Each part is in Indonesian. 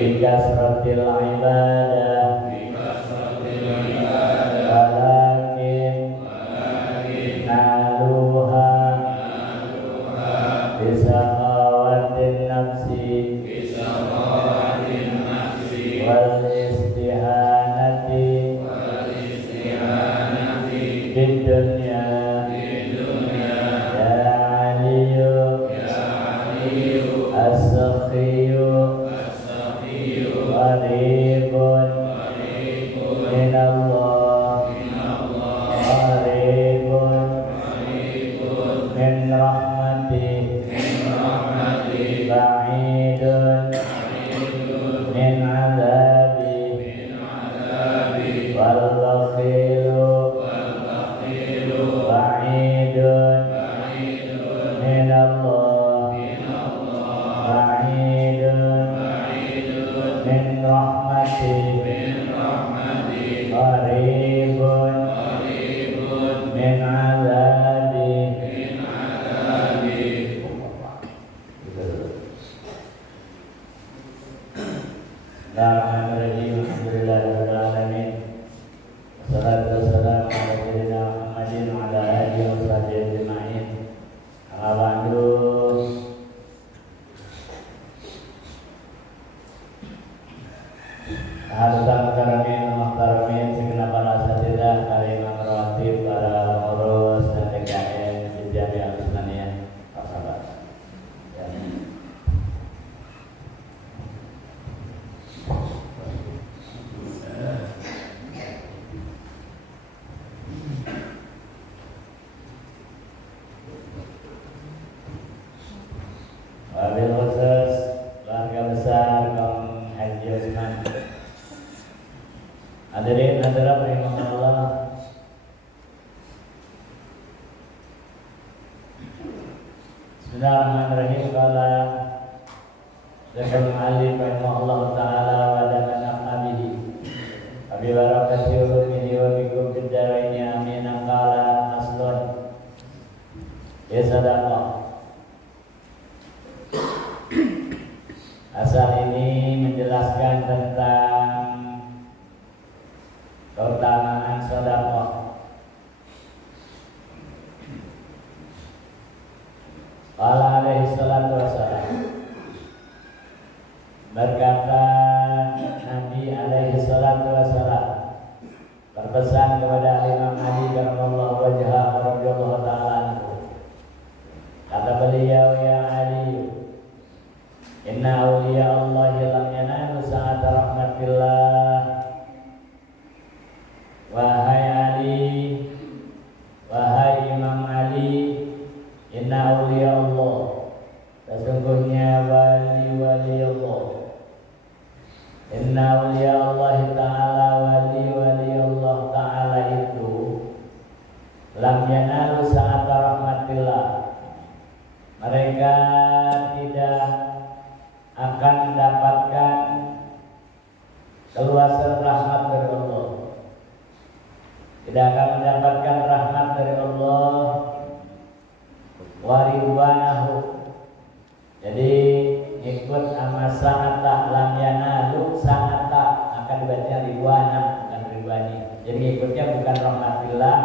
bikasratil ibadah walakin naluha bisakhawatin nafsi wal istihanati fid dunya ya aliyu as-sakhiyu qaribun minallah qaribun min rahmati ba'idun min azabi wal bakhilu ba'idun minallah ba'idun min rahmati qaribun min azabi. Bismillahirrahmanirrahim. Alhamdulillahirabbil alamin. Wassalatu wassalamu ala sayyidina Muhammadin wa ala alihi wa sahbihi ajma'in. Amma ba'du. Hadirin karamin muhtaramin, segenap para asatidzah, para imam rawatib, para pengurus dan TKN di Jamiah Al-Islamiyah. Apa kabar? Ya. Wabil khusus keluarga besar kaum Haji Usman. Hadirin hadirat rahimakumullah. Bismillahirrahmanirrahim. Qala Zakal Mu'allim rahimahullah ta'ala wa damana qabihi abi barakati ulumihi wa bikum fid daraini amin. Qala aslun ya sadaqah. Asal ini menjelaskan tentang keutamaan sedekah. Qala alaihi salatu wassalam, berkata Nabi alaihi salatu wassalam, berpesan kepada Imam Ali karramallahu wajhahu radhiyallahu ta'ala anhu. Kata beliau, ya Ali, inna awliya Allahi lam yanalu sa'ata rahmatillah. Wahai Ali, wahai Imam Ali, inna awliya Allah, sesungguhnya wali-wali Allah, inna awliya Allah ta'ala, wali-wali Allah ta'ala itu lam yanalu sa'ata rahmatillah, mereka tidak akan mendapatkan keluasan rahmat dari Allah, tidak akan mendapatkan rahmat dari Allah, waridwanahu. Jadi ikut sama sa'ata, lam yanalu sa'ata akan dibaca ridwana bukan ridwani. Jadi ikutnya bukan rahmatillah,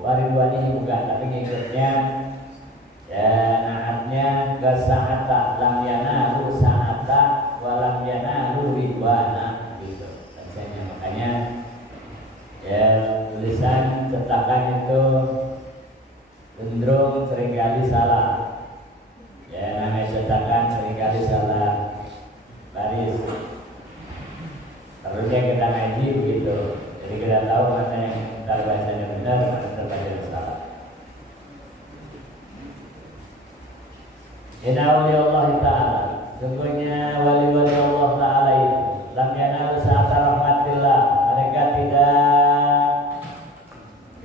waridwani bukan, tapi ikutnya ya naatnya ke sa'ata, lam yanalu sa'ata walam yanalu ridwana gitu bacanya. Makanya ya tulisan cetakan itu cenderung seringkali salah. Ya namanya cetakan seringkali salah baris. Harusnya kita ngaji begitu. Jadi kita tahu mana yang kita bacanya benar, mana terbacanya salah. Inna awliya Allah ta'ala, sungguhnya wali-wali Allah ta'ala itu lam yanalu sa'ata rahmatillah, mereka tidak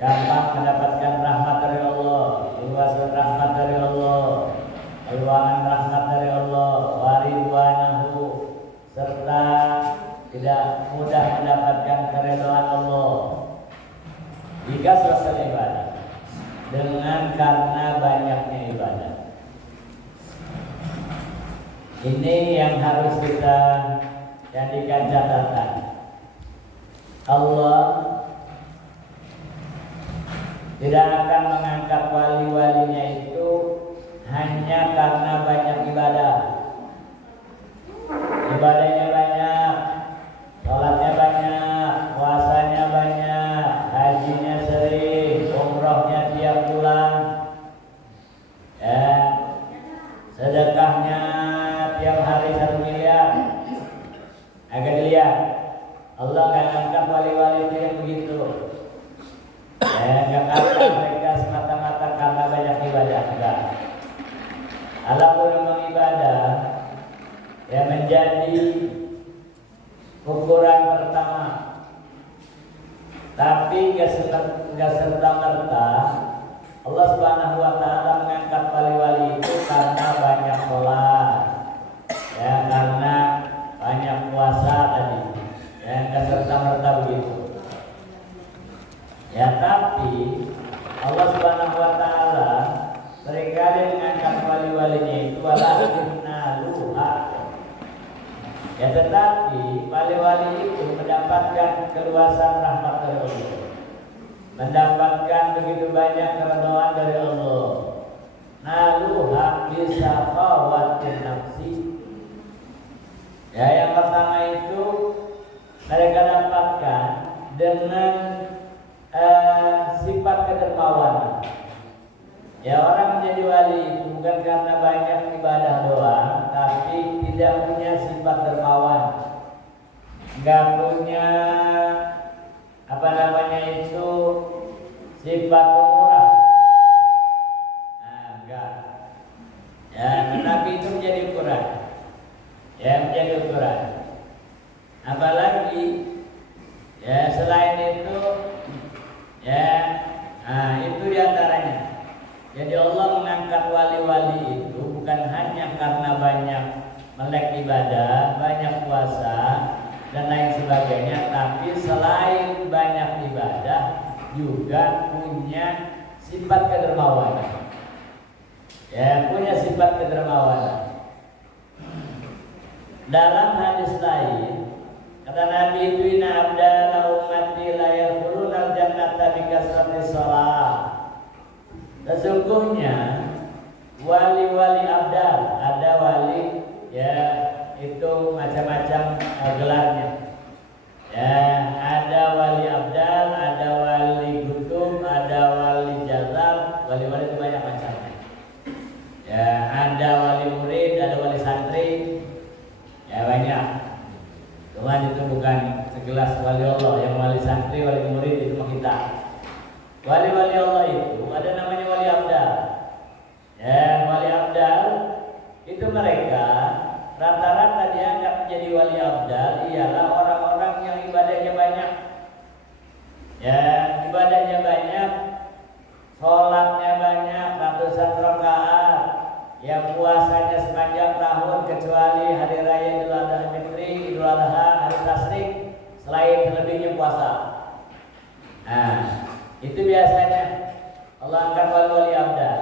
gampang mendapatkan rahmat dari Allah, luasan rahmat dari Allah, luangan rahmat dari Allah, waridwanahu, serta tidak mudah mendapatkan keridhaan Allah. Jika selesai ibadah dengan karena banyaknya ibadah. Ini yang harus kita jadikan catatan. Allah tidak akan mengangkat wali-walinya itu hanya karena banyak ibadah. Ibadahnya banyak, sholatnya banyak, puasanya banyak, hajinya sering, umrohnya tiap bulan, ya, sedekahnya tiap hari 1 miliar. Agar dilihat, Allah nggak angkat wali-wali itu yang begitu. Nggak angkat mereka semata-mata karena banyak ibadah, enggak. Allah pun memang ibadah yang menjadi ukuran pertama, tapi nggak serta-merta Allah Subhanahu Wa Taala mengangkat wali-wali itu karena banyak sholat, ya, karena banyak puasa tadi, ya, nggak serta-merta begitu. Ya, tapi Allah Subhanahu Wa Taala seringkali mengangkat wali-walinya itu ya, tetapi wali-wali itu mendapatkan keluasan rahmat dari Allah, mendapatkan begitu banyak keridhaan dari Allah. Naluha bisa khawatir nafsi. Ya, yang pertama itu mereka dapatkan dengan sifat kedermawanan. Ya, orang menjadi wali itu bukan karena banyak ibadah doang, tapi tidak punya sifat dermawan, nggak punya itu sifat pemurah. Nah, enggak. Ya, tetapi itu menjadi ukuran. Ya, menjadi ukuran. Apalagi ya selain itu, ya, itu diantaranya. Jadi Allah mengangkat wali-wali itu bukan hanya karena banyak melek ibadah, banyak puasa dan lain sebagainya, tapi selain banyak ibadah juga punya sifat kedermawanan. Ya, punya sifat kedermawanan. Dalam hadis lain kata Nabi itu, inna abdala ummati la yadkhuluna al-jannata bi kasrati shalah. Sesungguhnya wali-wali abdal, ada wali ya itu macam-macam gelarnya. Ya, ada wali abdal, ada wali kutub, ada wali jazab, wali-wali itu banyak macamnya. Ya, ada wali murid, ada wali santri, ya banyak. Cuman itu bukan segelas wali Allah. Yang wali santri, wali murid itu mah kita. Wali-wali Allah itu ada namanya wali abdal. Ya, wali abdal itu mereka rata-rata dianggap menjadi wali abdal ialah orang-orang yang ibadahnya banyak. Ya, ibadahnya banyak, sholatnya banyak, ratusan rakaat, yang puasanya sepanjang tahun kecuali hari raya Idul Adha Fitri, Idul Adha, hari Tasyrik, selain selebihnya puasa. Nah, itu biasanya Allah angkat wali-wali abdal.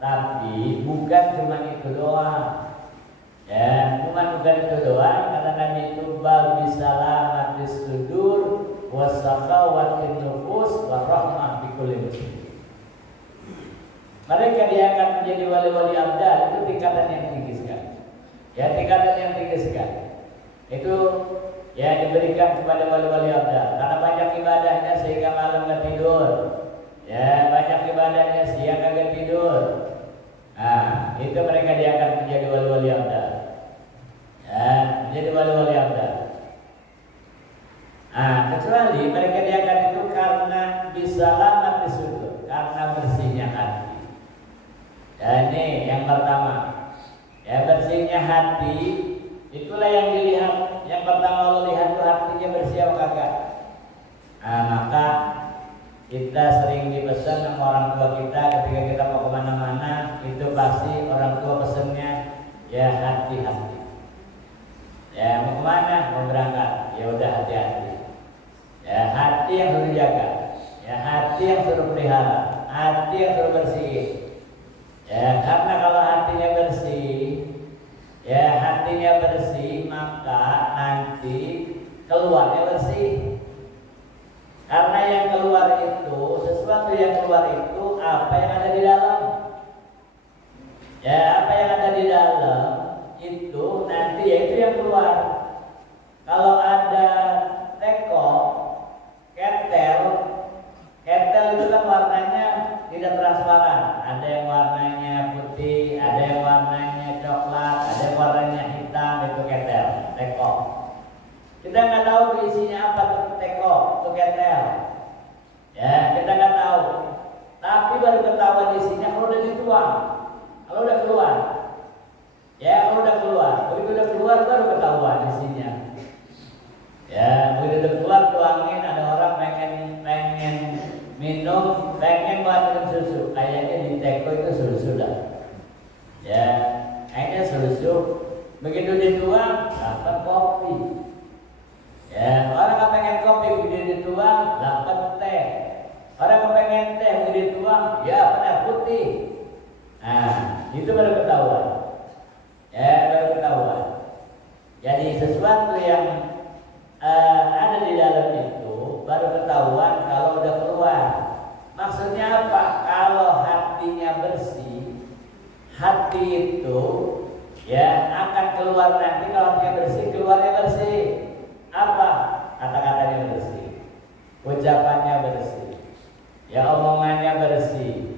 Tapi bukan cuma itu doang. Ya, bukan itu doang. Kata Nabi itu bal bisalamatis sudur wasaqawatin nufus wa rahmah bikulli muslim. Mereka diangkat menjadi wali-wali abdal, itu tingkatan yang tinggi sekali. Ya, tingkatan yang tinggi sekali. Itu ya diberikan kepada wali-wali abdal karena banyak ibadahnya sehingga malam gak tidur. Ya, banyak ibadahnya siang agak tidur. Nah, itu mereka diangkat menjadi wali-wali abdal. Ya, menjadi wali-wali abdal. Nah, kecuali mereka diangkat itu karena bisalamat disudur, karena bersihnya hati. Ya, ini yang pertama. Ya, bersihnya hati itulah yang dilihat. Yang pertama Allah lihat itu hatinya bersih apa kagak. Nah, maka kita sering dipesan sama orang tua kita ketika kita mau kemana-mana, itu pasti orang tua pesennya ya hati-hati. Ya, mau kemana? Mau berangkat, ya udah hati-hati. Ya, hati yang harus dijaga. Ya, hati yang suruh pelihara, hati yang suruh bersih. Ya, karena kalau hatinya bersih, ya hatinya bersih, maka nanti di dalam itu nanti yaitu yang keluar. Kalau ada teko, ketel itu kan warnanya tidak transparan. Ada yang warnanya putih, ada yang warnanya coklat, ada yang warnanya hitam, itu ketel, teko. Kita nggak tahu isinya apa tuh teko, tuh ketel. Ya, kita nggak tahu. Tapi baru ketahuan isinya kalau udah dituang, kalau udah keluar. Ya, kalau udah keluar, begitu udah keluar baru ketahuan isinya. Ya, begitu udah keluar tuangin, ada orang pengen minum, pengen minum susu. Kayaknya di teko itu susu dah. Ya, kayaknya susu. Begitu dituang, dapat kopi. Ya, orang yang pengen kopi begitu dituang, dapat teh. Orang yang pengen teh begitu dituang, ya benar putih. Nah, itu baru ketahuan. Ya, baru ketahuan. Jadi sesuatu yang ada di dalam itu baru ketahuan kalau udah keluar. Maksudnya apa? Kalau hatinya bersih, hati itu ya akan keluar nanti. Kalau hatinya bersih, keluarnya bersih. Apa? Kata-katanya bersih, ucapannya bersih, ya omongannya bersih.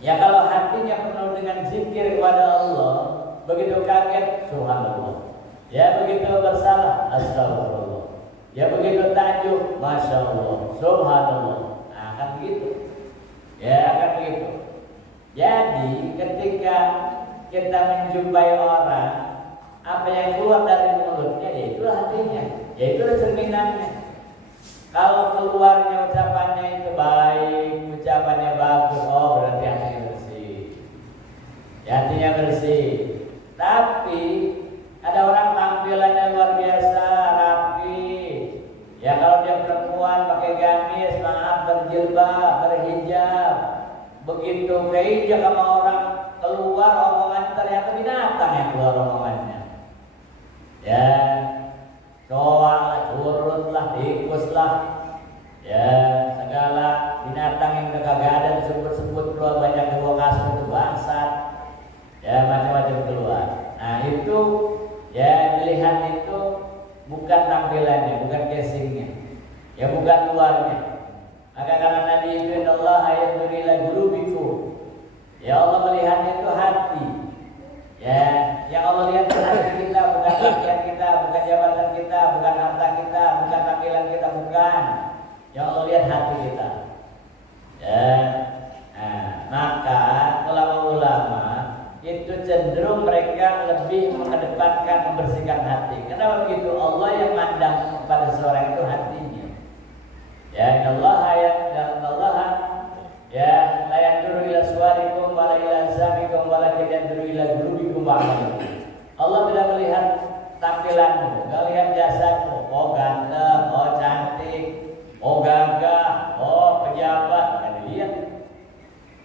Ya kalau hatinya penuh dengan zikir kepada Allah, begitu kaget, subhanallah. Ya begitu bersalah, astagfirullah. Ya begitu takjub, masya Allah, subhanallah. Nah, akan begitu. Ya akan begitu. Jadi ketika kita menjumpai orang, apa yang keluar dari mulutnya, yaitu hatinya, yaitu cerminannya. Kalau keluarnya ucapannya itu baik, ucapannya bagus, oh berarti hatinya bersih. Ya, hatinya bersih. Tapi ada orang tampilannya luar biasa, rapi. Ya kalau dia perempuan pakai gamis, maaf, berjilbab, berhijab. Begitu beija sama orang, keluar omongan ternyata binatang yang keluar omongannya. Ya, coa lah, curut lah, tikus lah. Ya, segala binatang yang udah kagak ada disebut-sebut keluar, banyak di kasur itu bangsat. Ya, macam-macam keluar. Nah itu ya dilihat itu bukan tampilannya, bukan casingnya, ya bukan luarnya. Maka karena Nabi itu Allah ayat ila qulubikum. Ya Allah melihat itu hati. Ya, yang Allah lihat itu hati kita, bukan pakaian kita, bukan jabatan kita, bukan harta kita, bukan tampilan kita, bukan. Yang Allah lihat hati kita. Ya, nah, maka ulama-ulama itu cenderung mereka lebih mengedepankan membersihkan hati. Kenapa begitu? Allah yang mandang pada seorang itu hatinya. Ya, Allah ya la yanzuru ila suwarikum wa la ila zamikum wa la yanzuru ila qulubikum wa amalikum. Allah tidak melihat tampilanmu, tidak lihat jasadmu. Oh ganteng, oh cantik, oh gagah, oh pejabat, kan dilihat.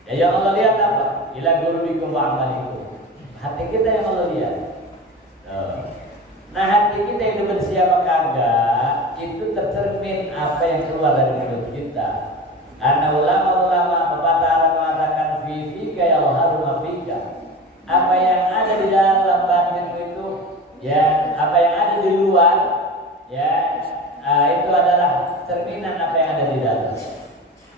Ya yang Allah lihat apa? Ila qulubikum wa amalikum. Hati kita yang Allah lihat. Nah, hati kita itu bersih apa kagak, itu tercermin apa yang keluar dari mulut kita. Karena ulama-ulama pepatah Arab mengatakan fika ya Allah fika. Apa yang ada di dalam batin itu, ya, apa yang ada di luar, ya, itu adalah cerminan apa yang ada di dalam.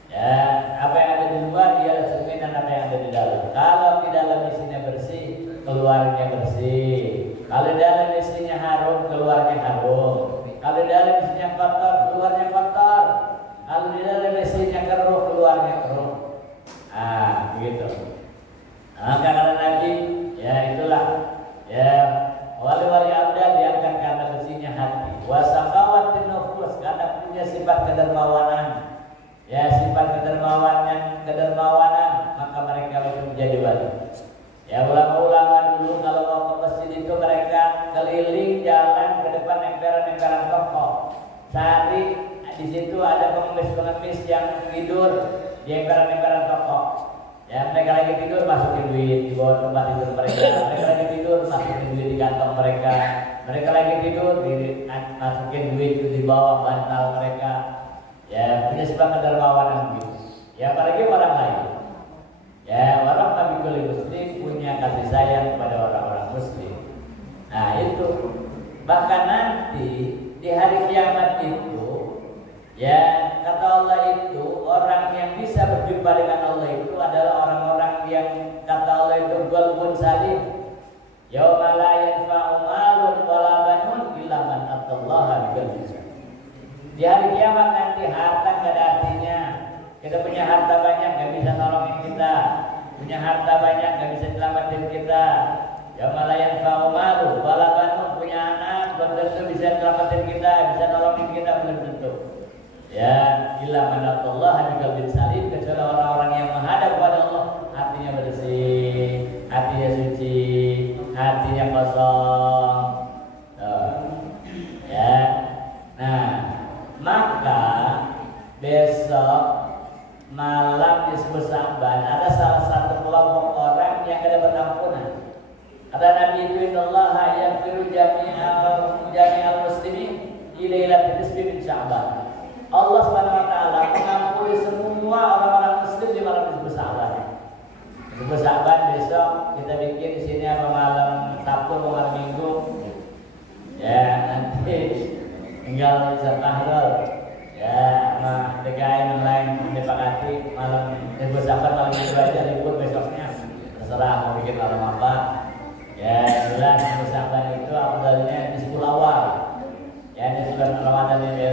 Ya, apa yang ada di luar ialah cerminan apa yang ada di dalam. Kalau di dalam isinya bersih, keluarnya bersih. Kalau di dalam isinya harum, keluarnya harum. Kalau di dalam isinya kotor, keluarnya kotor. Kalau di dalam isinya keruh, keluarnya keruh. Ah, begitu. Nah, karena Nabi, ya itulah, ya wali-wali abdal diangkat karena bersihnya hati. Wasaqawatin nufus, karena punya sifat kedermawanan. Ya, sifat kedermawanan, maka mereka itu menjadi wali. Ya, ulama-ulama dulu kalau mau ke masjid itu mereka keliling jalan ke depan emperan-emperan toko. Cari di situ ada pengemis-pengemis yang tidur di emperan-emperan toko. Ya, mereka lagi tidur masukin duit di bawah tempat tidur mereka. Mereka lagi tidur masukin duit di kantong mereka. Mereka lagi tidur masukin duit di bawah bantal mereka. Ya, punya sifat kedermawanan gitu. Ya, apalagi orang lain. Ya, orang Nabi Muslim punya kasih kasih sayang kepada orang-orang muslim. Nah itu, bahkan nanti di hari kiamat itu, ya kata Allah itu orang yang bisa berjumpa dengan Allah itu adalah orang-orang yang kata Allah itu qalbun salim. Yauma la yanfa'u malun wala banun illa man atallaha biqalbin salim. Di hari kiamat nanti harta gak ada artinya. Kita punya harta banyak gak bisa nolongin kita, punya harta banyak gak bisa selamatin kita. Yauma la yanfa'u malun wala banun, punya anak belum tentu bisa selamatin kita, bisa nolongin kita, belum tentu. Ya, illa man atallaha biqalbin salim, kecuali orang-orang yang menghadap kepada Allah hatinya bersih, hatinya suci, hatinya kosong. Ya. Nah, maka besok malam disebut Sa'ban ada salah satu kelompok orang yang ada pengampunan. Kata Nabi itu innallaha yaghfiru jami'al muslimin ila lailatul nisfi min Sya'ban. Allah Subhanahu wa taala mengampuni semua orang-orang muslim di malam disebut Sa'ban. Disebut Sa'ban besok kita bikin di sini apa malam Sabtu atau malam Minggu. Ya, nanti tinggal tahlil. Ya, sama DKI yang lain disepakati malam disebut Sa'ban malam Minggu aja, libur besoknya. Terserah mau bikin malam apa. Ya, jelas disebut Sa'ban itu afdalnya di 10 awal. Ya, di bulan Ramadan ini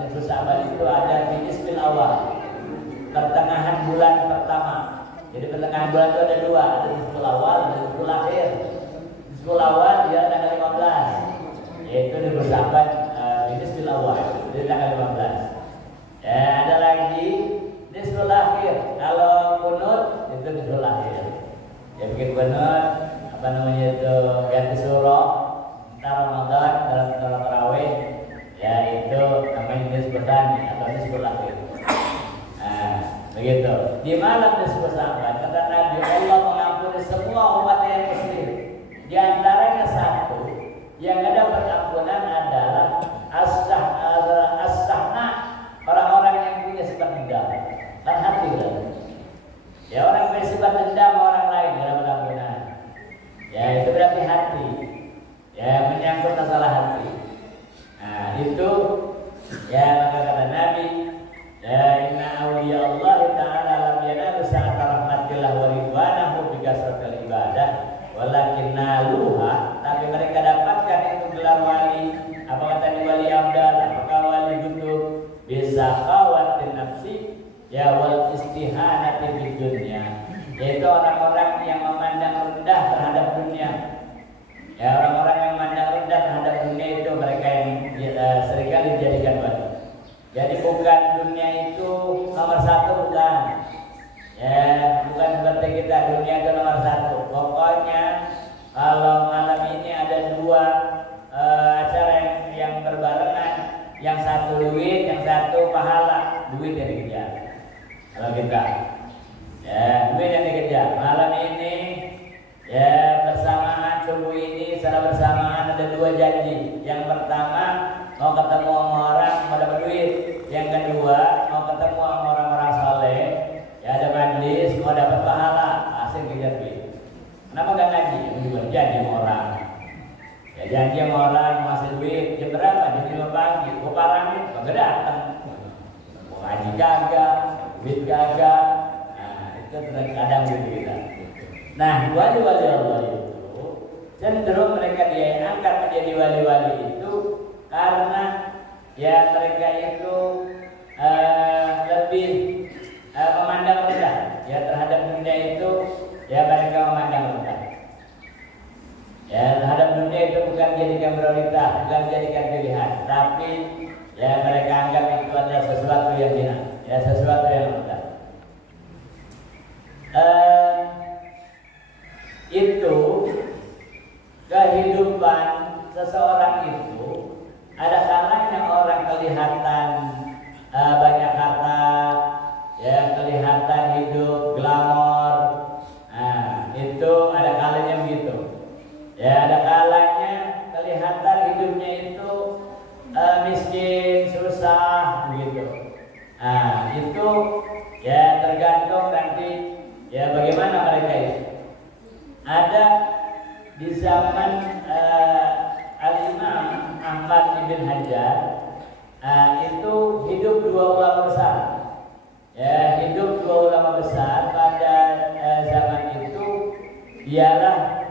disebut Sa'ban itu ada di nisfil awal, pertengahan bulan pertama. Jadi pertengahan bulan itu ada dua, ada nisful awal dan nisful akhir. Nisful awal dia tanggal 15, yaitu disebut Sa'ban di nisfil awal, jadi tanggal 15. Ya, ada lagi nisful akhir. Kalau kunut itu nisful akhir. Ya bikin kunut apa namanya itu ganti surah Ramadan dalam tarawih, ya itu namanya nisbah tsani atau nisbah akhir. Nah, begitu. Di malam nisbah Sa'ban kata Nabi Allah mengampuni semua umat yang muslim. Di antaranya satu yang ada pengampunan adalah as-sahna, orang-orang yang punya sifat dendam. Kan hati kan? Ya orang yang punya sifat dendam orang lain dalam pengampunan. Ya itu berarti hati. Ya menyangkut masalah hati. Nah itu ya maka kata Nabi, ya inna awliya Allah ta'ala lam yanalu sa'ata rahmatillah wa ridwanahu bi kasratil ibadah walakin naluha, tapi mereka dapatkan itu gelar wali. Apa kata wali abdal, apakah wali butuh bisa khawatir nafsi ya wal istihanati bid dunya, yaitu orang-orang yang memandang rendah terhadap dunia. Ya orang-orang yang memandang rendah terhadap dunia itu mereka yang seringkali dijadikan batu. Jadi bukan dunia itu nomor satu, bukan. Ya bukan seperti kita dunia itu nomor satu. Pokoknya kalau malam ini ada dua acara yang berbarengan, yang satu duit, yang satu pahala. Duit yang dikejar. Kalau kita, ya duit yang dikejar. Malam ini ya bersamaan subuh ini secara bersamaan ada dua janji. Yang pertama mau ketemu sama orang mau dapat duit. Yang kedua mau ketemu sama orang-orang soleh. Ya ada majlis mau dapat pahala. Hasil kejar duit. Kenapa gak ngaji? Janji sama orang. Ya janji sama orang mau hasil duit. Jam berapa? Jam 5 pagi. Gua parangin, kagak datang. Mau ngaji kagak, duit kagak. Nah itu kadang gitu kita. Nah, wali-wali Allah itu cenderung mereka diangkat menjadi wali-wali itu karena ya mereka itu lebih memandang rendah ya terhadap dunia itu, ya mereka memandang rendah. Ya terhadap dunia itu bukan jadikan prioritas, bukan jadikan pilihan, tapi ya mereka anggap itu adalah sesuatu yang hina, ya sesuatu yang rendah. Itu kehidupan seseorang itu ada kalanya orang kelihatan banyak harta, ya kelihatan hidup glamor. Nah itu ada kalanya begitu. Ya ada kalanya kelihatan hidupnya itu miskin, susah begitu. Nah itu ya tergantung nanti ya bagaimana mereka itu. ada di zaman Al-Imam Ahmad ibn Hajar, itu hidup dua ulama besar. Ya, hidup dua ulama besar pada zaman itu, ialah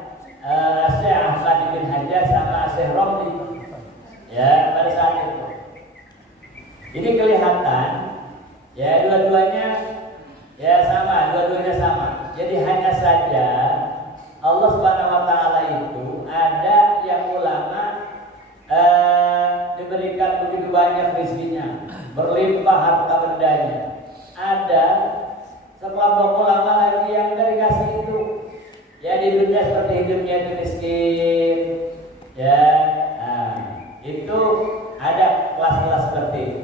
Syekh Ahmad ibn Hajar sama Syekh Romli. Ya, pada saat itu. Ini kelihatan, ya dua-duanya sama. Jadi hanya saja Allah Subhanahu wa taala itu ada yang ulama diberikan begitu banyak rezekinya, berlimpah harta bendanya. Ada sekelompok ulama lagi yang dari kasih itu, ya di dunia seperti hidupnya itu miskin, ya. Itu ada kelas-kelas seperti itu.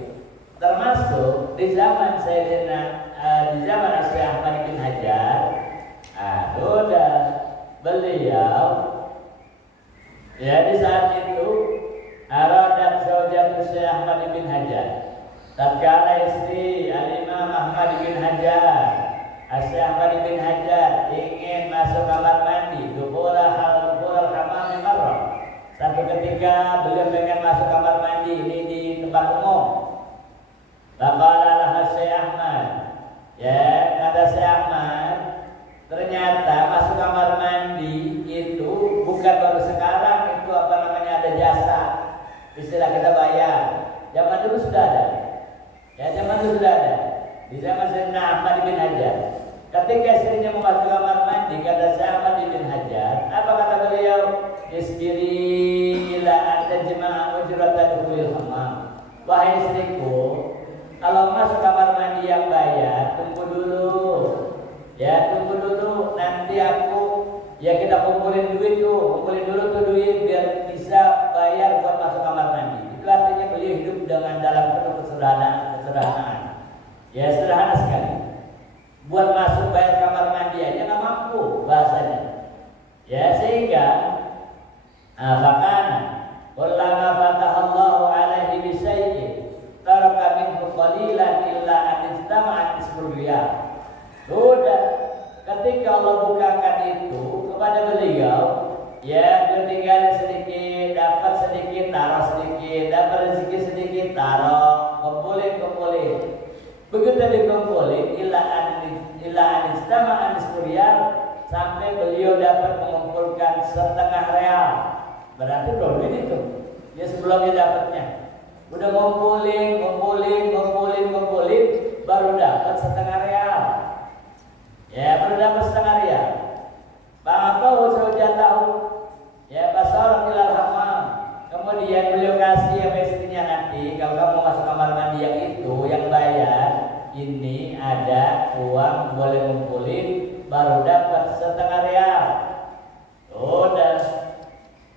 Termasuk di zaman di zaman Syekh Ahmad bin Hajar, beliau, ya di saat itu aradat zaujatu Syekh Ahmad bin Hajar. Tatkala istri Al-Imam Ahmad bin Hajar, Syekh Ahmad bin Hajar ingin masuk kamar mandi, dukhul al-hammam marrah. Satu ketika beliau pengen masuk kamar mandi ini di tempat umum. Faqala laha Syekh Ahmad, ya kata Syekh Ahmad, ternyata masuk kamar mandi itu bukan baru sekarang, itu ada jasa, istilah kita bayar. Zaman dulu sudah ada. Ya, zaman dulu sudah ada. Di zaman Sayyidina Ahmad bin Hajar, ketika istrinya mau masuk kamar mandi, kata Syekh Ahmad bin Hajar, apa kata beliau? Isbiri ila anta jema'a ujrata dukhulil hammam. Wahai istriku, kalau masuk kamar mandi yang bayar, tunggu dulu. Ya, tunggu dulu. Nanti kita kumpulin duit tuh, duit biar bisa bayar buat masuk kamar mandi. Itu artinya beliau hidup dengan dalam penuh kesederhanaan. Ya, sederhana sekali. Buat masuk bayar kamar mandi aja nggak mampu bahasanya. Ya, sehingga fakana kullama fatahallahu alaihi bisyai'in taraka minhu qalilan illa an istama'at isruliyah. Sudah, ketika Allah bukakan itu kepada beliau, ya tinggal sedikit, dapat sedikit, taruh sedikit, dapat rezeki sedikit, taruh, kumpulin. Begitu dikumpulin, illa an istama'at isruliyah, sampai beliau dapat mengumpulkan setengah real. Berarti duit itu ya sebelumnya dapatnya. Udah ngumpulin, baru dapat setengah real. Ya, baru dapat setengah real. Ba'atahu zaujatahu, ya basara ilal hammam. Kemudian beliau kasih sama istrinya, nanti kalau kamu masuk kamar mandi yang itu, yang bayar, ini ada uang boleh ngumpulin, baru dapat setengah real. Udah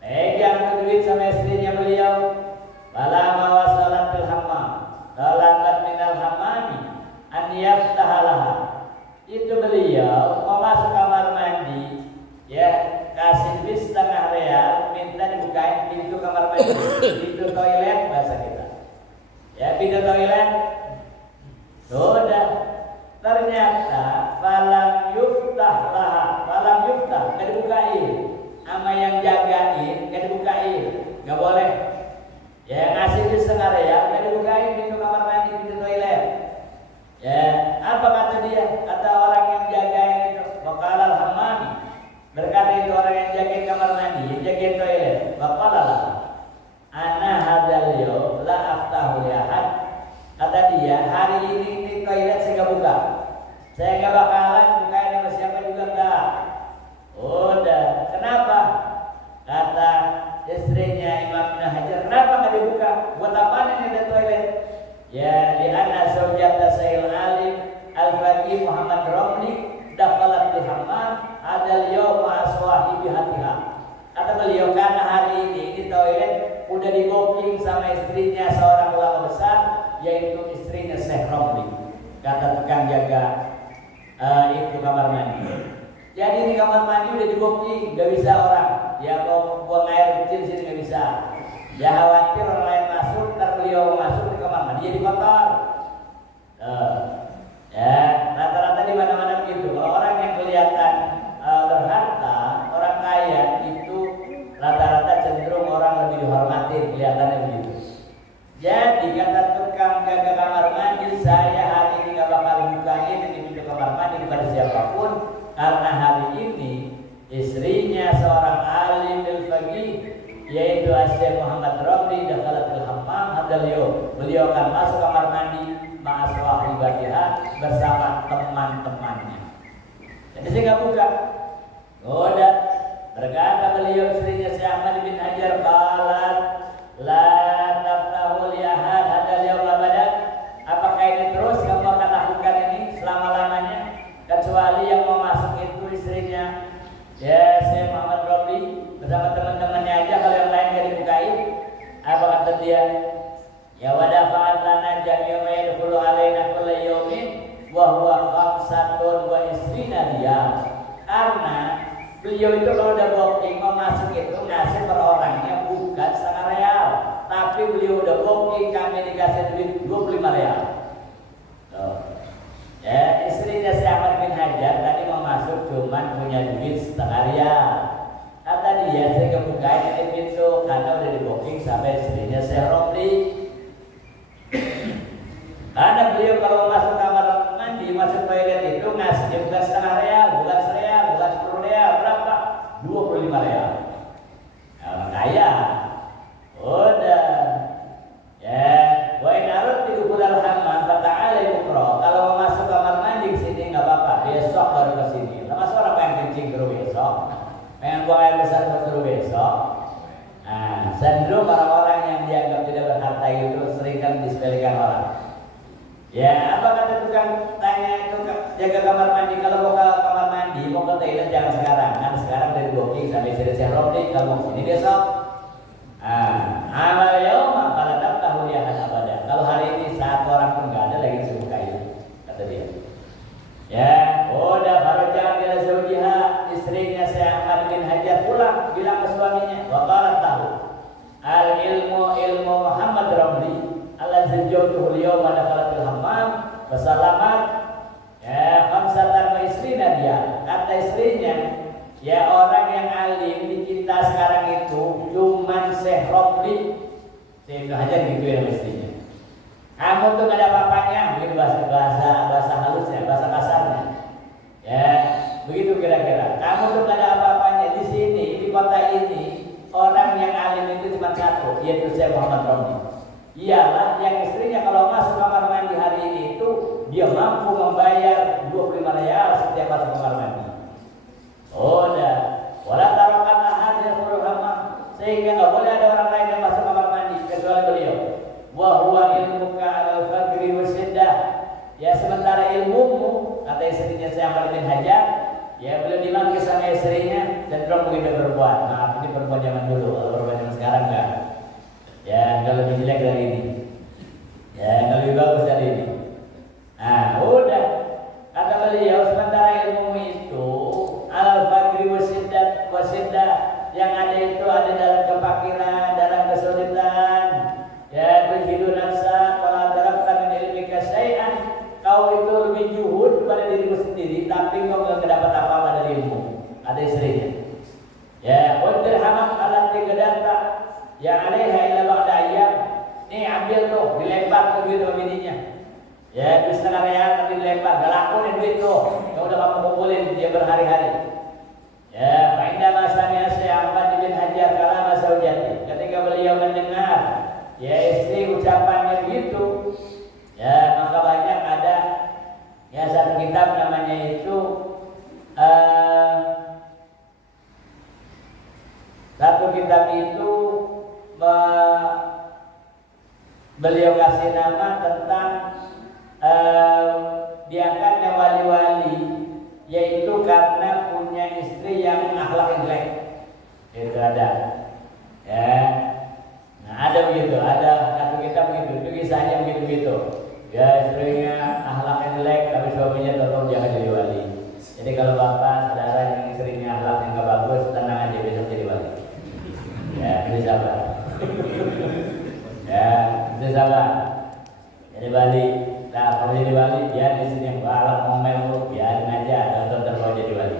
pegang duit sama istrinya beliau. Balama wasalatil hammam, talabat minal hammami an yaftahalaha. Itu beliau mau masuk kamar mandi, ya kasih duit setengah real, minta dibukain pintu kamar mandi, pintu toilet bahasa kita. Ya, pintu toilet. Sudah, ternyata falam yuftah, nggak dibukain. Sama yang jagain nggak dibukain, nggak boleh. Ya, ngasih di setengah real nggak dibukain pintu kamar mandi, pintu toilet. Ya, apa kata dia? Kata orang yang jagain itu, waqala al-hammami, berkata itu orang yang jagain kamar mandi, yang jagain toilet, waqala lah, ana hadzal yaum la aftahu li ahad. Kata dia, hari ini toilet saya nggak buka, saya nggak bakalan bukain sama siapa juga enggak. Udah, kenapa? Kata istrinya Imam Ibn Hajar, kenapa nggak dibuka? Buat apaan ini ada toilet? Ya, li'anna zaujata Sayyidil Alim Al-Faqih Muhammad Romli dakhalat fil hammam adal yawma aswahibi hatiha. Kata beliau, karena hari ini toilet udah di-booking sama istrinya seorang ulama besar, yaitu istrinya Syekh Romli. Kata tukang jaga itu kamar mandi. Jadi di kamar mandi udah di-booking, nggak bisa orang. Ya mau buang air kecil sini nggak bisa. Ya khawatir orang lain masuk, ntar beliau masuk di kamar mandi jadi kotor. Ya rata-rata di mana-mana begitu. Kalau orang yang kelihatan berharta, beliau akan masuk kamar mandi ma'aswahibatiha bersama teman-temannya. Jadi saya nggak buka. Udah berkata beliau istrinya Syekh Ahmad bin Hajar, qalat la taftahu li ahad hadzal yaum abadan. Apakah ini terus kamu akan lakukan ini selama-lamanya, kecuali yang mau masuk itu istrinya ya Syekh Muhammad Romli bersama teman-temannya aja, kalau yang lain gak dibukain? Apa kata dia? Ya wadafa'at lana jami'u yadkhulu alaina kulla yawmin wa huwa khamsatun wa isrina riyal. Karena beliau itu kalau udah booking mau masuk itu ngasih per orangnya bukan setengah real, tapi beliau udah booking kami dikasih duit 25 real. Ya istrinya Syekh Ahmad bin Hajar tadi mau masuk cuman punya duit setengah real. Kata dia saya kebukain ini pintu karena udah di booking sampai istrinya Syekh Romli. Karena beliau kalau masuk kamar mandi, masuk toilet itu ngasih bukan setengah real, bukan sereal, bukan 10 real, berapa? 25 real. Nah, orang kaya. Udah. Ya, wa in aradtu dukhulal hammam fata'ala yukra. Kalau mau masuk kamar mandi ke sini enggak apa-apa, besok baru ke sini. Masa orang pengen kencing terus besok. Pengen buang air besar terus besok. Nah, cenderung orang-orang yang dianggap tidak berharta itu sering kan disepelekan orang. Ya, apa kata tukang tanya tukang jaga kamar mandi, kalau mau ke kamar mandi, mau ke toilet jangan sekarang. Kan sekarang dari booking sampai Syekh Romli, kalau mau sini besok. Amal yauma fala taftahu li ahad abada. Kalau hari ini satu orang pun enggak ada lagi yang buka itu, kata dia. Ya, udah faraja ila zawjiha, istrinya Syekh Ahmad bin Hajar pulang bilang ke suaminya, wa qalat tahu al ilmu Muhammad Romli allazi jawtuhu al-yawma dakalatil hammam wasalamat ya khamsatan wa isrina dia. Kata istrinya, ya orang yang alim di kita sekarang itu cuman Syekh Romli. Syekh Hajar gitu ya nama istrinya. Kamu tuh gak ada apa-apanya, begitu bahasa halusnya, bahasa kasarnya. Ya, begitu kira-kira. Kamu tuh gak ada apa-apanya di sini, di kota ini. Orang yang alim itu cuma satu, yaitu Syekh Muhammad Romli. Iyalah yang istrinya kalau masuk kamar mandi hari ini itu dia mampu membayar 25 real setiap masuk kamar mandi. Udah, wala tarakan ahad yadkhulul hammam, sehingga nggak boleh ada orang lain yang masuk kamar mandi kecuali beliau. Wa huwa ilmuka al faqri wasiddah. Ya sementara ilmumu, kata istrinya Syekh Ahmad bin Hajar, ya beliau dimanggil sama istrinya cenderung begitu berbuat. Maaf ini perempuan zaman dulu, kalau perempuan zaman sekarang enggak. Ya enggak lebih jelek dari ini. Ya enggak lebih bagus dari ini. Nah, udah. Kata beliau sementara ilmu itu al faqri wasiddah, yang ada itu ada dalam kefakiran, dalam kesulitan. Ya tujidu nafsa wala tarakta min ilmika syai'an. Kau itu lebih juhud pada dirimu sendiri, tapi kau enggak dapat apa-apa dari ilmu. Ada istrinya. Ya, wadir hamak alat digedanta ya alaiha illa ba'da ayyam. Nih ambil tuh, dilempar ke duit sama bininya. Ya, duit setengah real nanti dilempar, gak laku nih duit tuh. Ya udah kamu kumpulin dia berhari-hari. Ya, fa inna ma sami'a Syekh Ahmad bin Hajar kalam zaujati. Ketika beliau mendengar ya istri ucapannya begitu, ya maka banyak ada ya satu kitab namanya itu satu kitab itu beliau kasih nama tentang diangkatnya wali-wali, yaitu karena punya istri yang akhlak jelek. Itu ada. Ya. Nah, ada begitu, ada satu kitab begitu, itu kisahnya begitu-begitu. Ya istrinya akhlaknya jelek, tapi suaminya tetap jangan jadi wali. Jadi kalau bapak, saudara yang istrinya akhlaknya nggak bagus, tenang aja besok jadi wali. Ya, bisa sabar. Ya, bisa sabar. Jadi wali. Nah, kalau jadi wali, biar di sini yang balap ngomel mulu, biarin aja, atau terbawa jadi wali.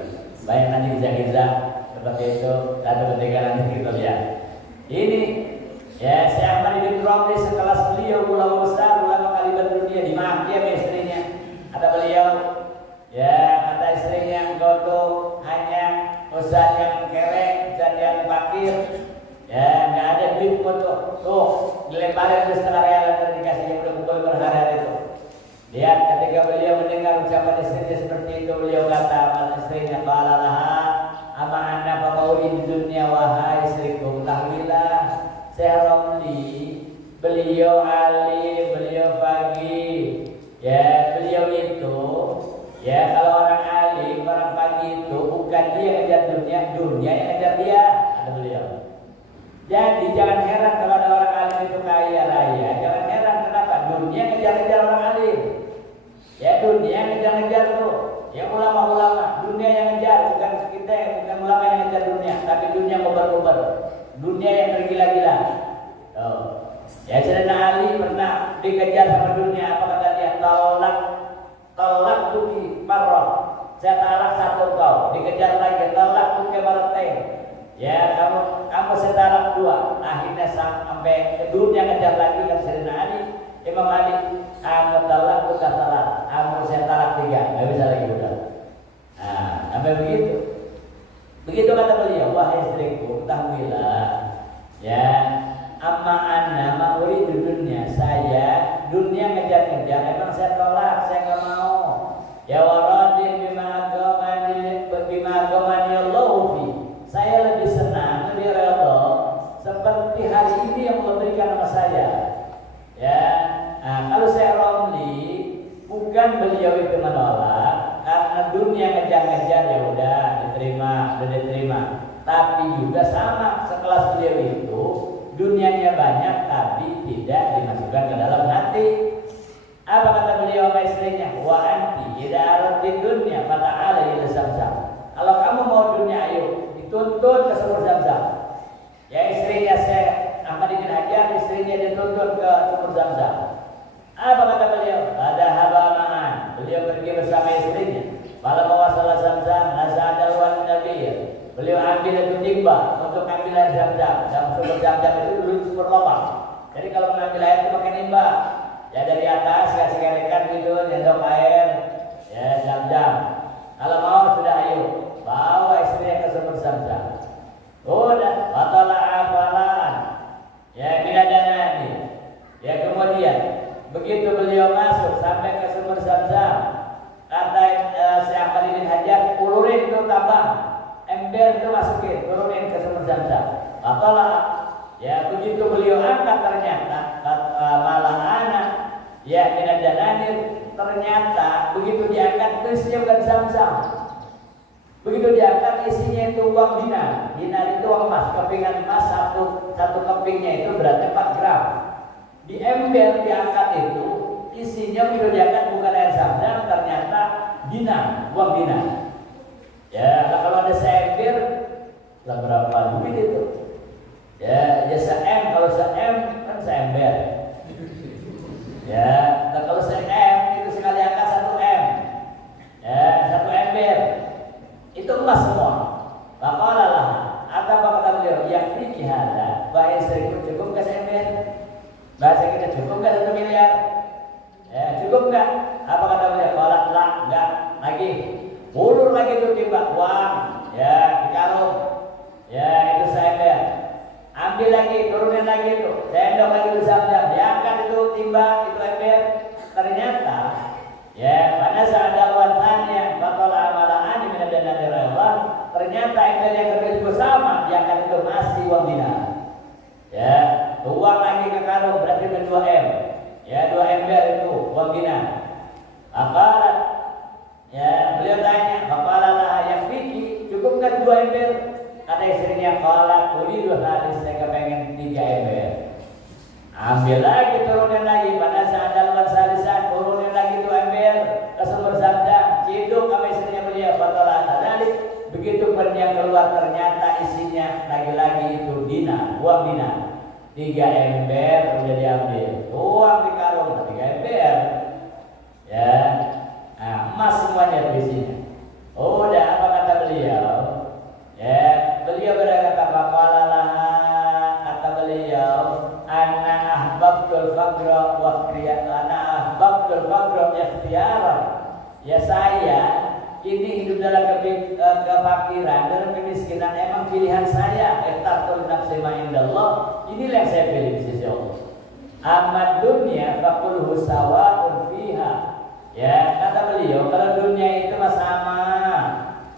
Banyak nanti kisah-kisah seperti itu. Satu ketika nanti kita lihat. Ini ya Syekh Ahmad bin Romli sekelas beliau, ulama besar, ulama kaliber dunia, dimaki sama istrinya. Kata beliau, ya kata istrinya, engkau tuh hanya ustaz yang kerek, ustaz yang fakir. Ya, nggak ada duit foto. Tuh, dilemparin ke setengah real dan dikasih yang udah kumpul berhari-hari itu. Lihat ketika beliau mendengar ucapan istrinya seperti itu, beliau kata sama istrinya, qala laha ama anna famauri di dunia, wahai istriku, ketahuilah saya Romli, beliau Ali, beliau Pagi. Ya, beliau itu ya, kalau orang alim, orang Pagi itu bukan dia ngejar dunia, dunia yang ngejar dia, kata beliau. Jadi jangan heran kalau ada orang alim itu kaya raya. Jangan heran kenapa dunia ngejar-ngejar orang alim. Ya, dunia ngejar-ngejar tuh. Ya, ulama-ulama dunia yang ngejar, bukan kita, bukan ulama yang ngejar dunia, tapi dunia ngobar-ngobar, dunia yang tergila-gila. Oh. Ya, Sayyidina Ali pernah dikejar sama dunia. Apa kata dia? Tolak tuki marrah. Saya talak satu kau. Dikejar lagi. Tolak tuki marratain. Ya, kamu setalak dua. Akhirnya sampai ke dunia ngejar lagi kan Sayyidina Ali. Imam Ali, kamu talak bukan talak. Kamu saya talak 3. Nggak bisa lagi udah. Nah, sampai begitu. Begitu kata beliau, wahai istriku, ketahuilah, ya, amma anna ma'uri di dunia, saya dunia ngejar-ngejar, emang saya tolak, saya nggak mau. Ya waradin bima agamani Allahu fi. Saya lebih senang, lebih redha seperti hari ini yang Allah berikan sama saya. Ya, nah, kalau saya Romli, bukan beliau itu menolak karena dunia ngejar-ngejar, ya udah diterima. Tapi juga sama sekelas beliau itu, dunianya banyak tapi tidak dimasukkan ke dalam hati. Apa kata beliau sama istrinya? Wa anti idza aradti dunya fata'ala ila Zamzam. Kalau kamu mau dunia, ayo dituntut ke sumur Zamzam. Ya, istrinya saya Ahmad bin Hajar, istrinya dituntut ke sumur Zamzam. Apa kata beliau? Ada habamaan. Beliau pergi bersama istrinya. Malam masalah Zamzam, nasa'adal wan Nabi. Beliau ambil itu timba untuk ambil air Zamzam. Dan sumur Zamzam itu dulu sumur lubang. Jadi kalau mengambil air itu pakai timba. Ya, dari atas kasih garekan gitu, nyendok air, ya Zamzam. Kalau mau sudah ayo bawa istrinya ke sumur Zamzam. Udah, batala afalan. Ya, minadanani. Ya, kemudian begitu beliau masuk sampai ke sumur Zamzam, kata Syekh Ahmad bin Hajar, ulurin itu tambang, ember itu masukin, turunin ke sumur Zamzam. Batala. Ya, begitu beliau angkat ternyata malah anak, ya minadanani, ternyata begitu diangkat itu isinya bukan Zamzam. Begitu diangkat isinya itu uang dinar. Dinar itu uang emas, kepingan emas satu kepingnya itu berarti 4 gram. Di ember diangkat itu isinya begitu diangkat bukan air Zamzam, ternyata dinar, uang dinar. Ya, nah kalau ada seember, lah berapa duit itu? Ya, se-M, kalau se-M kan seember. Ya, nah kalau se-M itu sekali angkat 1 M. Ya, 1 ember. Itu emas semua. Baqalalah, apa kata beliau? Yang fikih hada, bahaya istriku cukup ke seember? Bahasa kita cukup ke 1 miliar? Ya, cukup enggak? Apa kata beliau? Qalat la, enggak. Lagi. Ulur lagi itu timba uang. Ya, di karung. Ya, itu seember. Ambil lagi, turunin lagi itu. Sendok lagi itu Zamzam. Diangkat itu timba, itu ember. Ternyata ya, pada saat dawatannya batala amalan min ad-dinari Allah, ternyata ember yang kedua sama, diangkat itu masih uang dinar. Ya, uang lagi ke karung berarti 2 M. Ya, 2 ember itu uang dinar. Apalah? Ya, beliau tanya, "Apalah yang fikih cukup kan 2 ember?" Kata istrinya, "Qala uridu hadis, saya kepengen 3 ember." Ambil lagi, turunin lagi. Pada saat dalam salisan, turunin lagi 2 ember ke sumur Zamzam. Ciduk sama istrinya beliau, batala tadi. Begitu dia keluar, ternyata isinya lagi-lagi itu dinar, uang dinar. 3 ember udah diambil. Uang di karung 3 ember. Ya, nah, emas semuanya di sini. Oh, udah apa kata beliau? Ya, beliau berkata baqalalah, kata beliau, ana ahbabtul faqra wa ikhtiyar, ana ahbabtul faqra ikhtiyar. Ya, saya ini hidup dalam kefakiran, dalam kemiskinan, emang pilihan saya. Etartul nafsi ma'indallah, inilah yang saya pilih di sisi Allah. Amad dunia fakul husawa'un fiha. Ya, kata beliau, kalau dunia itu sama,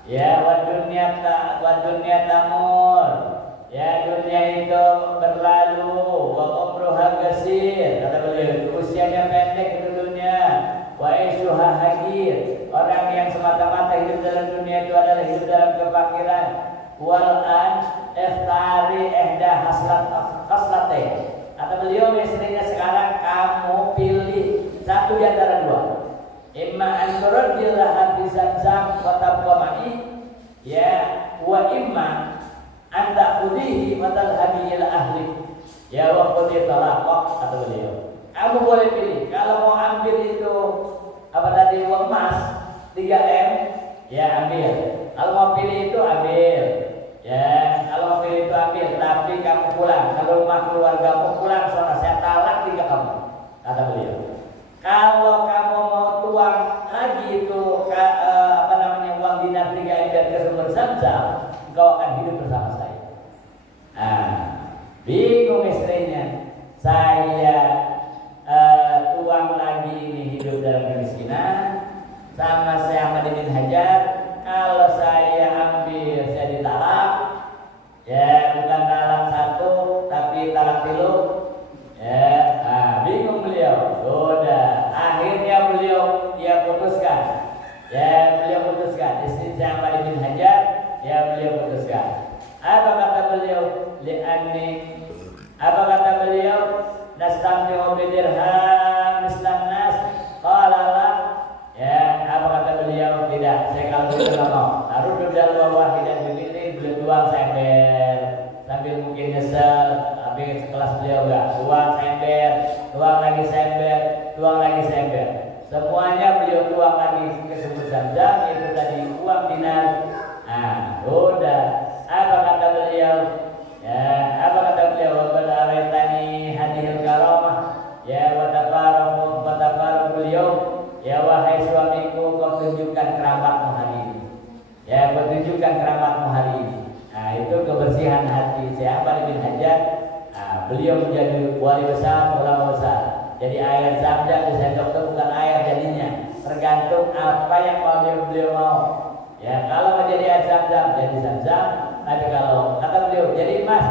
ya, wa dunia tamur. Ya, dunia itu berlalu, wa umruha qasir. Kata beliau, usianya pendek itu dunia. Wa isyuha haqir. Orang yang semata-mata hidup dalam dunia itu adalah hidup dalam kefakiran. Wal an ikhtari ihda haslate. Kata beliau, istrinya sekarang kamu pilih satu di antara dua. Imma an turaddilaha bi zamzam wa tabqamai, ya, wa imma an ta'khudihi wa talhabi ila ahli. Ya, wa qudi talaqah. Kata beliau, kamu boleh pilih. Kalau mau ambil itu apa tadi, uang emas 3M, ya ambil. Kalau mau pilih itu ambil. Ya, kalau mau pilih itu ambil, tapi kamu pulang. Kalau rumah keluargamu pulang, soalnya saya talak 3 kamu. Kata beliau. Kalau kamu mau tuang lagi itu uang dinar 3M dan ke sumber Zamzam, engkau akan hidup bersama saya. Nah, bingung istrinya. Saya tuang lagi ini hidup dalam kemiskinan, sama saya Ahmad bin Hajar. Kalau saya ambil, saya ditalak. Ya, bukan talak 1, tapi talak 3. Ya, bingung beliau. Sudah, akhirnya dia putuskan. Ya, beliau putuskan. Istri saya Ahmad bin Hajar, ya beliau putuskan. Apa kata beliau? Apa kata beliau? Nastamti'u bidirham mislan nas. Qala la. Ya, apa kata beliau? Tidak, saya kalau begitu enggak mau. Harus berdal bawah tidak begini, beliau tuang sember. Sambil mungkin nyesel, tapi sekelas beliau enggak. Tuang sember, tuang lagi sember, tuang lagi sember. Semuanya beliau tuang lagi ke sumber Zamzam, itu tadi uang dinar. Nah, sudah. Apa kata beliau? Ya, apa kata beliau? Berawaitani hadhil karamah. Ya, watafaru beliau. Ya, wahai suamiku, kau tunjukkan keramatmu hari ini. Ya, kau tunjukkan keramatmu hari ini. Nah, itu kebersihan hati saya Ahmad bin Hajar. Nah, beliau menjadi wali besar, ulama besar. Jadi air Zamzam di sendok itu bukan air jadinya, tergantung apa yang beliau mau. Ya, kalau menjadi air Zamzam jadi Zamzam. Tapi kalau kata beliau jadi emas,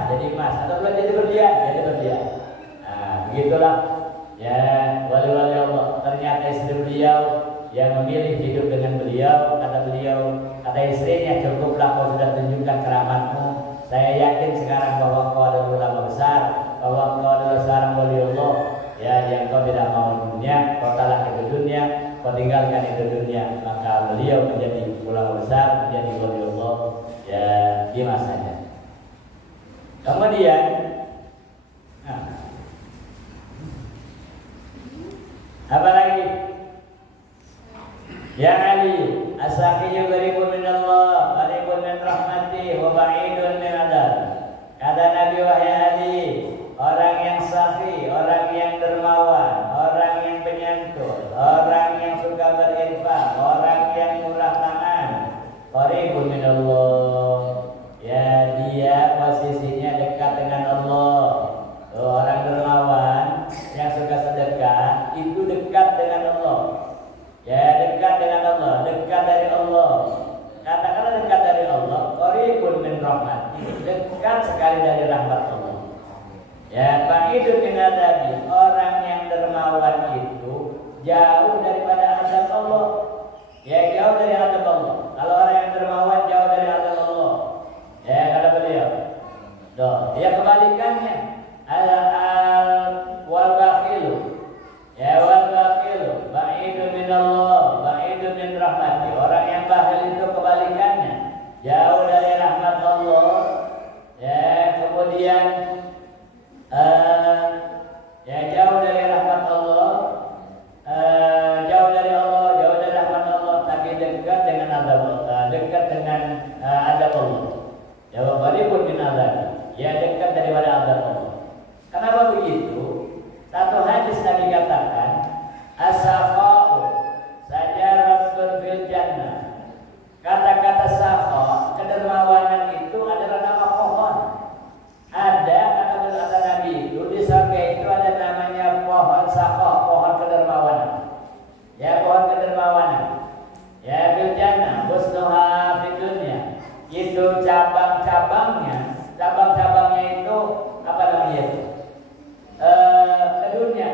atau beliau jadi berlian, jadi berlian. Nah, begitulah. Ya, wali-wali Allah. Ternyata istri beliau yang memilih hidup dengan beliau. Kata istrinya, cukuplah kau sudah tunjukkan keramatmu. Saya yakin sekarang bahwa kau adalah ulama besar, bahwa kau adalah seorang wali Allah. Ya, yang kau tidak mau dunia, kau talak itu dunia, kau tinggalkan itu dunia. Maka beliau menjadi ulama besar, menjadi wali Allah. Ya, di masanya. Kemudian, apa lagi? Ya Ali, as-sakhiyyu qaribun min Allah, qaribun min rahmati, wa ba'idun min adab. Kata Nabi, wahai Ali, orang yang sakhi, orang yang dermawan, orang yang penyantun, orang yang suka berinfak, orang yang murah tangan, qaribun min Allah. Ya, dia posisinya dekat dengan Allah. Orang dermawan yang suka sedekah itu dekat dengan Allah. Ya, dekat dengan Allah, dekat dari Allah. Katakanlah dekat dari Allah, qaribun min rahmat. Dekat sekali dari rahmat Allah. Ya, ba'idun min adabi. Orang yang dermawan itu jauh daripada azab Allah. Ya, jauh dari azab Allah. Kalau orang yang dermawan jauh dari azab Allah. Ya, kata beliau. Ya, kebalikannya. Wal bakhilu. Ya, wal bakhilu ba'idun min Allah, ba'idun min rahmati. Orang yang bakhil itu kebalikannya, jauh dari rahmat Allah. Ya, kemudian ya, jauh dari rahmat Allah, jauh dari Allah, jauh dari rahmat Allah, tapi dekat dengan azab Allah, dekat dengan azab Allah. Ya, wa qaribun min azab. Ya, dekat daripada azab Allah. Kenapa begitu? Satu hadis Nabi katakan, as-sakha'u sajaratun fil jannah kedermawanan itu adalah nama pohon. Ada kata Nabi itu di surga itu ada namanya pohon sakho, pohon kedermawanan. Ya, pohon kedermawanan. Ya, fil jannah husnuha fid dunya. Itu cabang-cabangnya itu apa namanya itu? Ke dunia.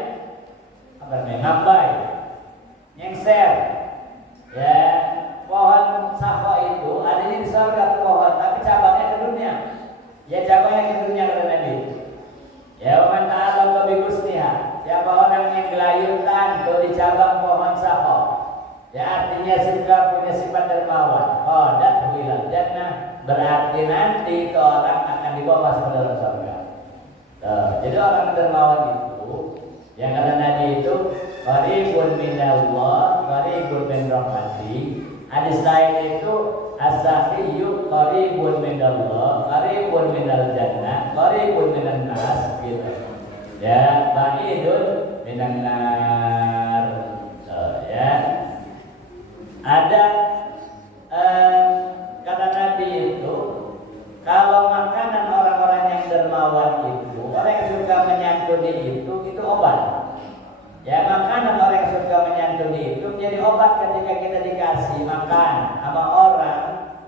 Apa namanya? Ngambai. Nyengser. Ya, pohon sakho itu adanya di surga pohon, tapi cabangnya ke dunia. Ya, cabangnya ke dunia kata Nabi. Ya, man ta'ala lebih husniha. Siapa orang yang gelayutan tuh di cabang pohon sakho. Ya, artinya sudah punya sifat dermawan. Oh, dan bilang jannah berarti nanti itu orang akan dibawa masuk ke dalam surga. Jadi orang dermawan itu yang kata Nabi itu qaribun minallah, qaribun min rahmati. Hadis lain itu as-sakhiyyu qaribun minallah, qaribun minal jannah, qaribun minan nas gitu. Ya, ba'idun minan nar. Ya. Ada kata Nabi itu kalau makanan orang-orang yang dermawan itu, orang yang suka menyantuni itu obat. Ya, makanan orang yang suka menyantuni itu jadi obat ketika kita dikasih makan sama orang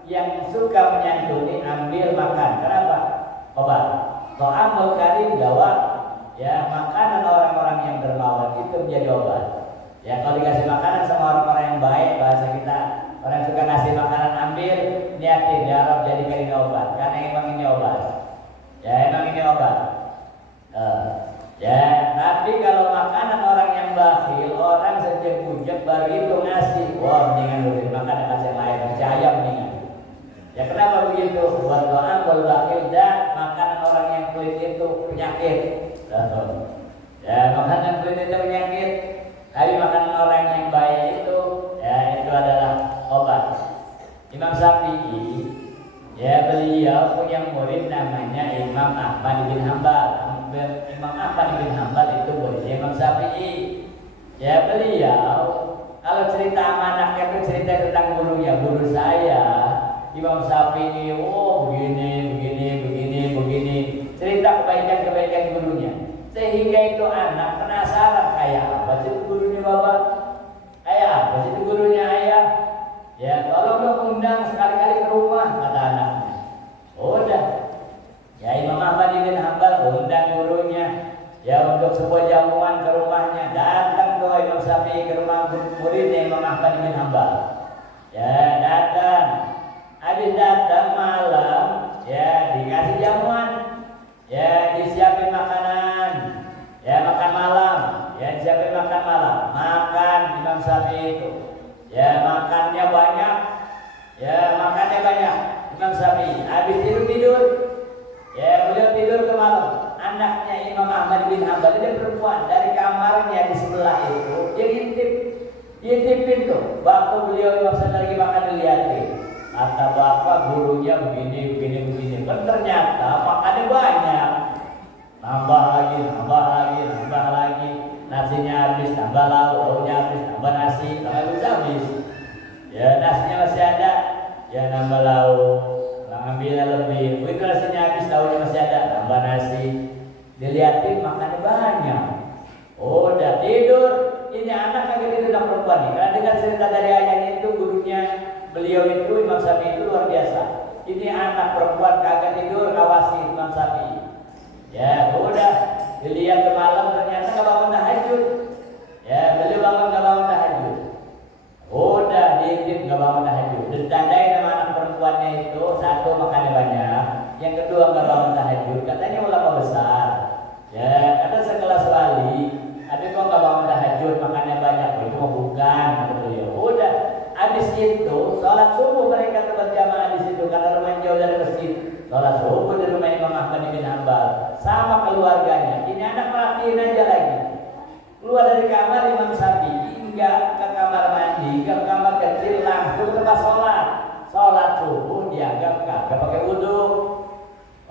yang suka menyantuni, ambil makan. Kenapa? Obat. Ta'amul karim dawa. Ya, makanan orang-orang yang dermawan itu menjadi obat. Ya, kalau dikasih makanan sama orang-orang yang baik, bahasa kita orang yang suka ngasih makanan, ambil, niatin ya Rob jadikan ini obat, karena emang ini obat. Ya, emang ini obat. Ya, tapi kalau makanan orang yang bakhil, orang sejak-jujak baru itu ngasih, wah mendingan lu makan kasih yang lain, kasih ayam mendingan. Ya, kenapa begitu? Buat doa, buat bakhil dan makanan orang yang kulit itu penyakit. Ya, makanan kulit itu penyakit. Tapi makanan orang yang baik itu, ya itu adalah obat. Imam Syafi'i, ya beliau punya murid namanya Imam Ahmad bin Hambal. Imam Ahmad bin Hambal itu muridnya Imam Syafi'i. Ya beliau, kalau cerita sama anaknya itu cerita tentang gurunya, guru saya Imam Syafi'i, oh begini, cerita kebaikan gurunya. Sehingga itu anak penasaran kayak apa sih gurunya bapak, kayak apa sih gurunya ayah. Ya tolong dong undang sekali-kali ke rumah kata anaknya. Udah, ya Imam Ahmad bin Hambal undang gurunya, ya untuk sebuah jamuan ke rumahnya. Datang tuh Imam Syafi'i ke rumah muridnya Imam Ahmad bin Hambal. Ya datang, habis datang malam, ya dikasih jamuan, ya disiapin makanan, ya makan malam, ya disiapin makan malam, makan Imam Syafi'i itu, ya makannya banyak, Imam Syafi'i, habis tidur, ya beliau tidur ke malam, anaknya Imam Ahmad bin Hambal dia perempuan dari kamarnya di sebelah itu, dia ngintipin tuh, waktu beliau Imam Syafi'i lagi makan dilihatin. Kata bapak gurunya begini. Dan ternyata makannya banyak. Nambah lagi. Nasinya habis, tambah lauknya habis, tambah nasi, tambah habis. Ya nasinya masih ada, ya nambah lauk. Ngambilnya lebih. Begitu nasinya habis, lauknya masih ada, tambah nasi. Dilihatin makannya banyak. Udah tidur. Ini anak kagak tidur dengan perempuan nih. Karena dengan cerita dari ayahnya itu gurunya beliau itu Imam Syafi'i itu luar biasa. Ini anak perempuan kagak tidur ngawasi Imam Syafi'i. Ya udah dilihat ke malam ternyata nggak bangun tahajud. Ya beliau nggak bangun tahajud. Udah diintip nggak bangun tahajud. Ditandai nama anak perempuannya itu satu makannya banyak, yang kedua nggak bangun tahajud. Katanya ulama besar. Ya kata sekelas wali. Tapi kok nggak bangun tahajud makannya banyak? Itu mah bukan kata beliau. Udah. Habis itu, sholat subuh mereka berjamaah di situ karena rumahnya jauh dari masjid. Sholat subuh di rumah Imam Ahmad bin Hambal sama keluarganya. Ini anak perhatiin aja lagi. Keluar dari kamar Imam Syafi'i, enggak ke kamar mandi, ke kamar kecil langsung ke tempat sholat. Sholat subuh dianggap kagak pakai wudhu.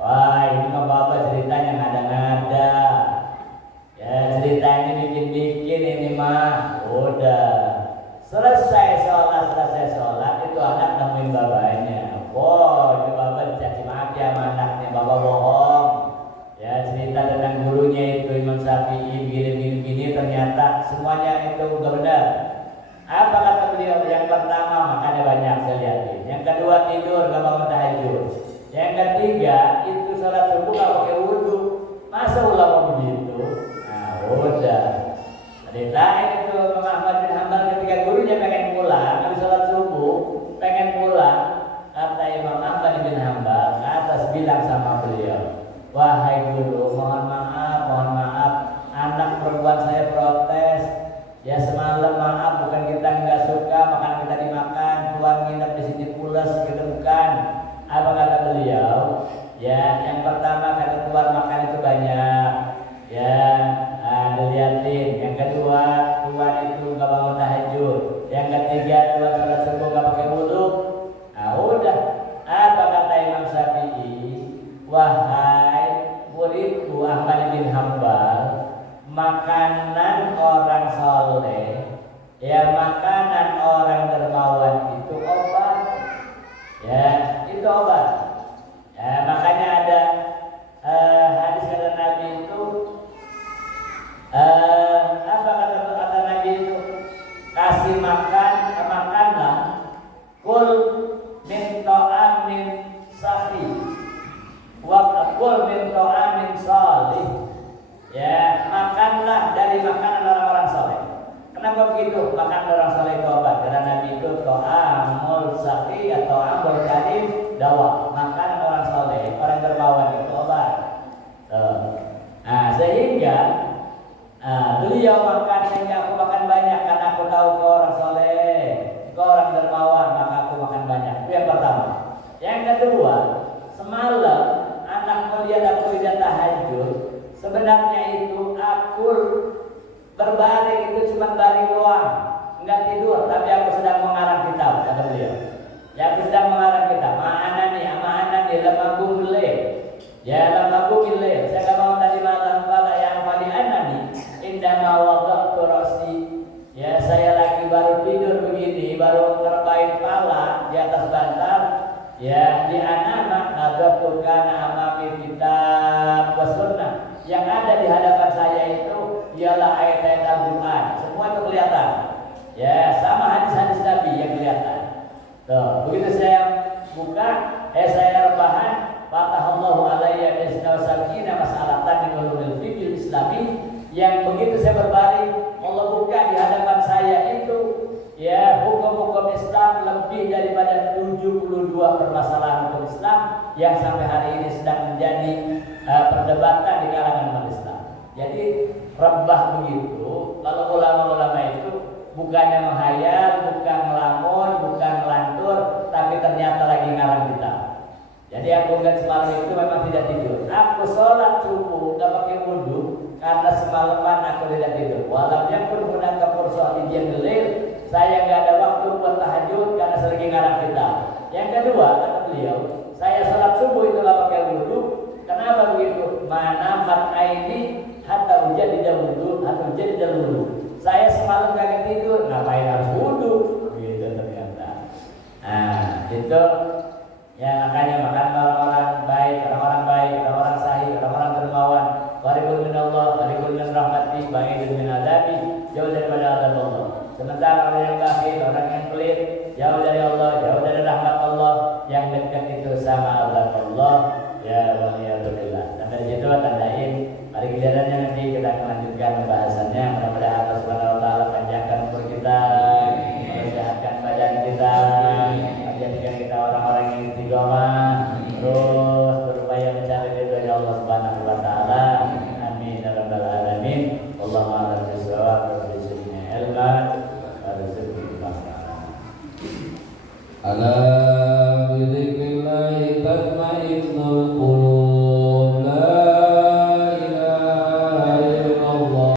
Wah ini mah bapak ceritanya ngada-ngada. Ya cerita ini bikin-bikin ini mah. Udah. Selesai sholat itu anak nemuin bapaknya. Wow, ketiga itu sholat subuh nggak pakai wudhu. Masa ulama begitu? Nah udah. Tadi lain itu Imam Ahmad bin Hanbal ketika gurunya pengen pulang habis sholat subuh, pengen pulang, kata Imam Ahmad bin Hanbal ke atas bilang sama beliau, wahai guru, mohon maaf, anak perempuan saya protes. Ya semalam maaf, bukan kita nggak suka makanan kita dimakan, tuan nginep di sini pulas, gitu bukan. Apa kata beliau? Ya, yang pertama kata tuan makan itu banyak, ya dilihatin. Yang kedua, tuan itu nggak bangun tahajud. Yang ketiga, tuan sholat subuh nggak pakai wudhu. Nah udah, apa kata Imam Syafi'i? Wahai muridku Ahmad bin Hanbal, makanan orang soleh, ya makanan orang dermawan itu obat, ya itu obat. Ya makanya ada hadis kata Nabi itu, apa kata Nabi itu? Kasih makanlah, kul min ta'amin sahih, wa kul min ta'amin salih. Ya, makanlah dari makanan orang-orang soleh. Kenapa begitu? Makan orang soleh itu obat. Karena Nabi itu to'amul saqi atau amul karim dawa. Makanan orang soleh, orang dermawan itu obat. Nah, sehingga beliau makan sehingga aku makan banyak karena aku tahu kau orang soleh, kau orang dermawan, maka aku makan banyak. Itu yang pertama. Yang kedua, semalam anak melihat aku tidak tahajud. Sebenarnya itu aku berbaring itu cuma baring doang, enggak tidur, tapi aku sedang mengarang kitab, kata beliau. Ya aku sedang mengarang kitab. Ma'ana nih lamaku bilail. Ya lamaku bilail. Saya enggak mau tadi malam pada yang pagi anani indama wada'tu ra'si. Ya saya lagi baru tidur begini, baru terbaik pala di atas bantal. Ya di anama nadzartu kana amami kitab was sunnah. Yang ada di hadapan saya itu ialah ayat-ayat Al-Quran. Semua itu kelihatan. Ya, sama hadis-hadis Nabi yang kelihatan. Tuh, begitu saya buka, saya rebahan, fatahallahu alayya bisna wasabina mas'alatan min ulumil fiqh islami. Yang begitu saya berbaring, Allah buka di hadapan saya itu ya hukum-hukum Islam lebih daripada 72 permasalahan hukum Islam yang sampai hari ini sedang menjadi perdebatan di kalangan umat Islam. Jadi rebah begitu, lalu ulama-ulama itu bukannya menghayal, bukan ngelamun, bukan ngelantur, tapi ternyata lagi ngarang kitab. Jadi aku kan semalam itu memang tidak tidur. Aku sholat subuh nggak pakai wudhu karena semalaman aku tidak tidur. Walau pun hunaka fursa ijin delil, saya nggak ada waktu buat tahajud karena selagi ngarang kitab. Yang kedua kata beliau, saya sholat subuh itu nggak pakai wudhu. Kenapa begitu? Manamat aini hatta hujan di wudhu, hatta hujan di wudhu. Saya semalam kagak tidur, ngapain harus wudhu? Begitu ternyata. Nah, itu ya makanya makan orang-orang baik, orang-orang sahih, orang-orang dermawan. Qaribun min Allah, qaribun min rahmati, ba'idun min adabi, jauh daripada azab Allah. Sementara orang yang bakhil, orang yang pelit, jauh dari Allah, jauh dari rahmat Allah. Yang dekat itu sama azab Allah. Ya waliyadzubillah. Dan dari situ tandain hari kejadiannya nanti kita akan lanjutkan pembahasannya. Mudah-mudahan Allah Subhanahu wa taala panjangkan umur kita, mensehatkan badan kita, menjadikan kita orang-orang yang istiqomah, terus berupaya mencari ridhonya Allah Subhanahu wa taala. Amin ya rabbal alamin. Allahumma a'lam bishawab wa bi'ilmi ilman wa rizqi masalah.